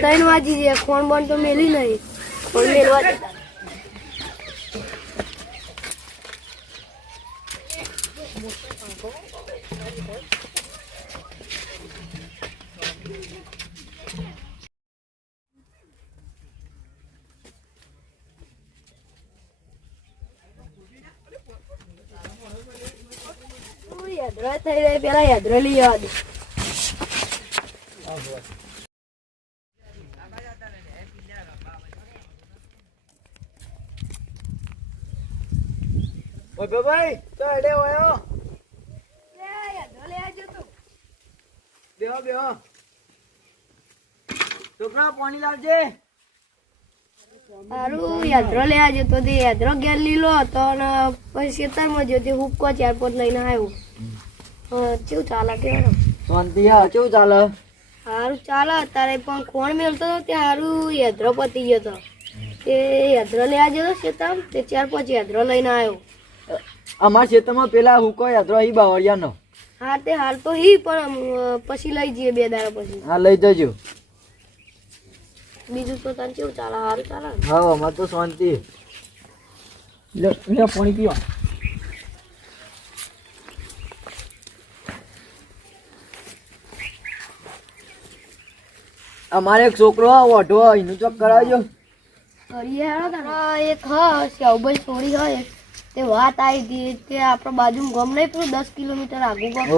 ત્રણ વાગી છે ફોન બોન તો મેલી નહીં. ફોન જતા. થઈ જાય. પેલા યાદરો લઈ આવવા દે ઓય ભાઈ તો એડે ઓયો યાદરો લઈ આવજો તું બેહો બેહો. છોકરા પાણી લાવજે. સારું યાદરો લઈ આવજો તો તે યાદરો ઘેર લીલો હતો અને પછી ખેતરમાં જો તે હુક્કો ચાર પાંચ લઈને આવ્યો. કેવું ચાલે કેવું શાંતિ હા કેવું ચાલે? સારું ચાલે અત્યારે પણ કોણ મેળતો હતો તે સારું યાદરો પતી ગયો હતો તે યાદરો લઈ આવજો તો ખેતર તે ચાર પાંચ યાદરો લઈને આવ્યો. અમારા ખેતરમાં પેલા હુકો યાત્રો અહીં બાવળિયાનો. હા તે હાલ તો હી પણ પછી લઈ જઈએ બે દાડા પછી. હા લઈ જજો. બીજું તો તને કેવું ચાલે? સારું ચાલે હા અમારે તો શાંતિ. લે લે પાણી પીવા. અમારે એક છોકરો ઓઢો એનું ચોક કરાવજો. કરીએ એક હા શ્યાવભાઈ હોય. તે વાત આવી હતી તે આપણા બાજુ ગમ નહીં પૂરું દસ કિલોમીટર આગું ગમ.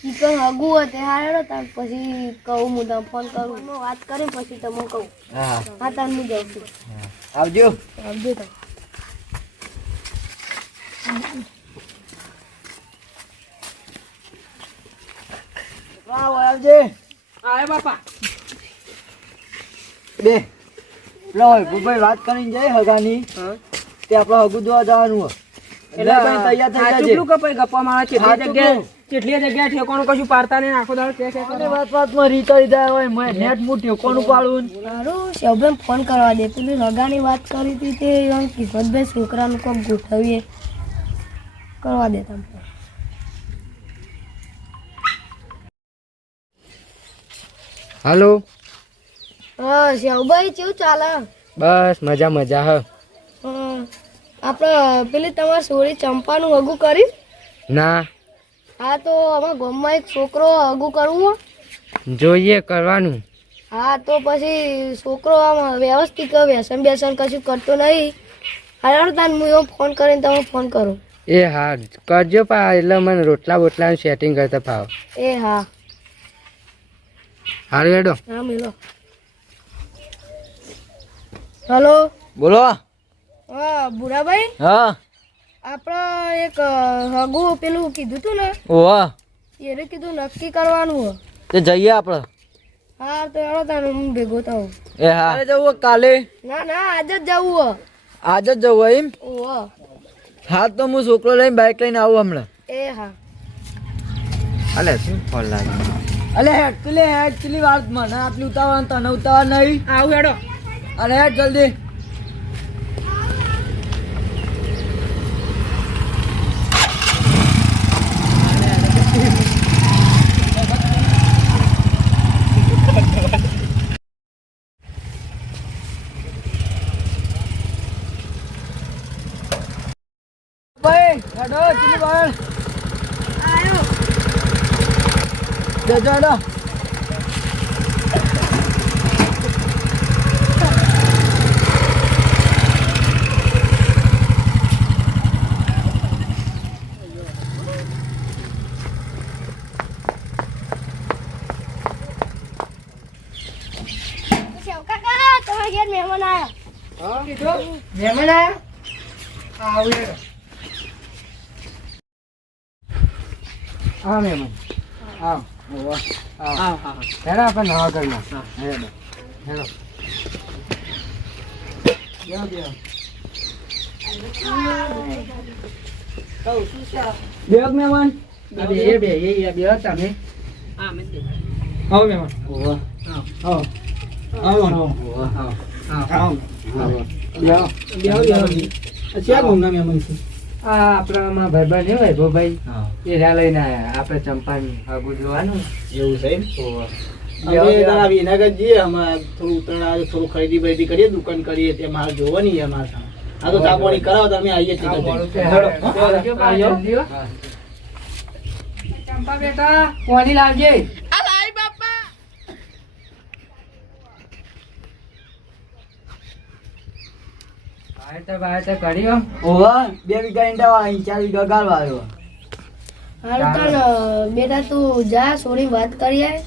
ચિકન હગું હોય તે હારે તાર પછી કહું હું તમને ફોન કરું. હું વાત કરી પછી તમે કહું. હા હા. તાર હું જાઉં છું આવજો. આવજો તમે. આવો આવજે. આય બાપા. બે. લો ભાઈ વાત કરીને જાય હગાની. તે આપણે હગું જોવા જવાનું એટલે ભાઈ તૈયાર થઈ જાય કપાઈ ગપ્પા મારા? હા, કેટલી જગ્યાએ કેટલી જગ્યાએ ઠેકોણું કશું પાડતા નહીં? આખો દાડો કે કે અને વાત વાતમાં રીતા જાય હોય મેં નેટ મૂટ્યું કોનું પાડું. સારું શ્યાવભાઈ ફોન કરવા દે. પેલી હગાની વાત કરી હતી તે એમ કિશોરભાઈ છોકરાનું કોક ગોઠવીએ. કરવા દે તમે હાલો. હા શ્યાવભાઈ કેવું ચાલે? બસ મજા મજા હ. આપણે પેલી તમારી સોરી ચંપાનું હગું કરી? ના. હા તો અમારા ગામમાં એક છોકરો હગું કરવું. જોઈએ કરવાનું. હા તો પછી છોકરો આમ વ્યવસ્થિત વ્યસન બેસન કશું કરતો નહીં. હાલ તાન હું એવો ફોન કરીને તમે ફોન કરો. એ હા કરજો પા એટલે મને રોટલા બોટલાનું સેટિંગ કરતા ફાવ. એ હા. હારું હેડો. હા મિલો. હલો? બોલો. હા બુરાભાઈ હા. આપણે એક હગુ પેલું કીધું તું ને? ઓહ એને કીધું નક્કી કરવાનું તે જઈએ આપણે હા તો એનો તાને હું ભેગો થાઉં. એ હા. જવું કાલે? ના ના આજે જ જવું આજે આજ જ જવું એમ? ઓહ હા. તો હું છોકરો લઈને બાઇક લઈને આવું હમણાં. એ હા. અલે શું ફોન લાગે? અલે એકચ્યુઅલી એકચ્યુઅલી વાત મને. આટલી ઉતાવળ તને ઉતાવળ નહીં. આવું હેડો. અરે જલ્દી. ભાઈ જજો મહેમાન આવ્યા હા કીધું મહેમાન આયા આવું હેડો હા મહેમાન આવ આવ આવ હા હેડો આપણે નવા ઘરમાં હેડો હેડો બેહો, બેહો. બેગ મહેમાન આ બે એ બે એ બે તમે આવો મહેમાન ઓહો આવો આવો આવો ઓહો આવો આવો આવો થોડું ખરીદી બરીદી કરીએ દુકાન કરીએ તે જોવાની છે અમારે. આ તો ચા પાણી કરાવો તો અમે આવીએ ચંપા પાણી લાવજે બહાર તો બહાર તો કરી આમ. ઓવા બે વીઘા ઈંડા વાળી, ચાર વીઘા ગાળવા આવ્યો હારું તણ બેટા તું જા સોની વાત કરી આય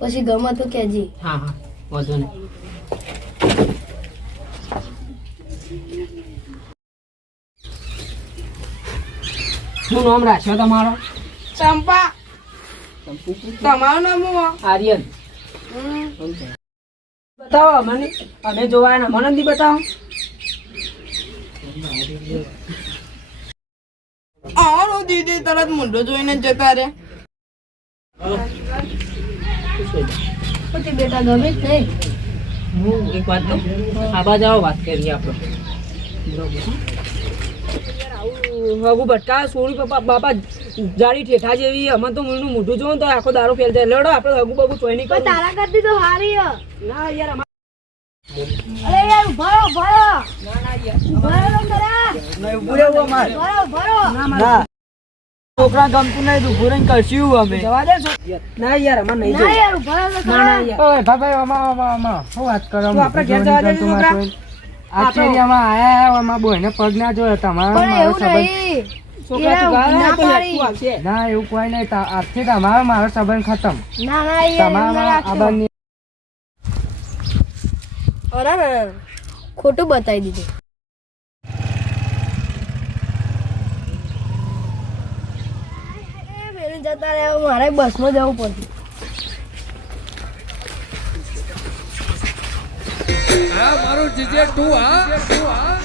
પછી ગમે તો કહેજે. હા હા વાંધો નહીં. શું નામ રાખ્યો તમારો? ચંપા. તમારું નામ હું? આર્યન. બતાવો મને અમે જોવાના મને નથી બતાવો. આવો દીદી તરત મુંડો જોઈને જતા રે પછી બેટા ગમે જ હું એક વાત કહું? આબા જાઓ વાત કરીએ આપણે. હગુ ભટકા સોળી પપ્પા બાપા જાડી ઠેઠા જેવી અમે તો મૂળનું મોઢું જોઉં તો આખો દારૂ ફેલ જાય. લડો આપણે હગુ બગુ ચોઈ નહીં તારા કરતી તો હારી ના યાર અરે યાર ના ના. યાર અમારે છોકરા ગમતું નહીં તું ઊભું રહીને કરશું અમે. જવા દે ના યાર અમાર નહીં ના યાર ઊભા ના ના યાર. ઓય ભાઈ આમાં આમાં આમાં. શું વાત કરો તો આપણે ઘેર જવા દે છોકરા. આશ્ચર્યમાં આયા આમાં બોયને પગ ના જોયો તમારો મારો એવું સંબંધ. ના એવું કોઈ નહીં આજથી તમારો મારો સંબંધ ખતમ. ના ના યાર એવું તમારા અરે ખોટું બતાવી દીધું. જતા રહ્યા મારે બસમાં જવું પડશે. મારું જીજે તું હા.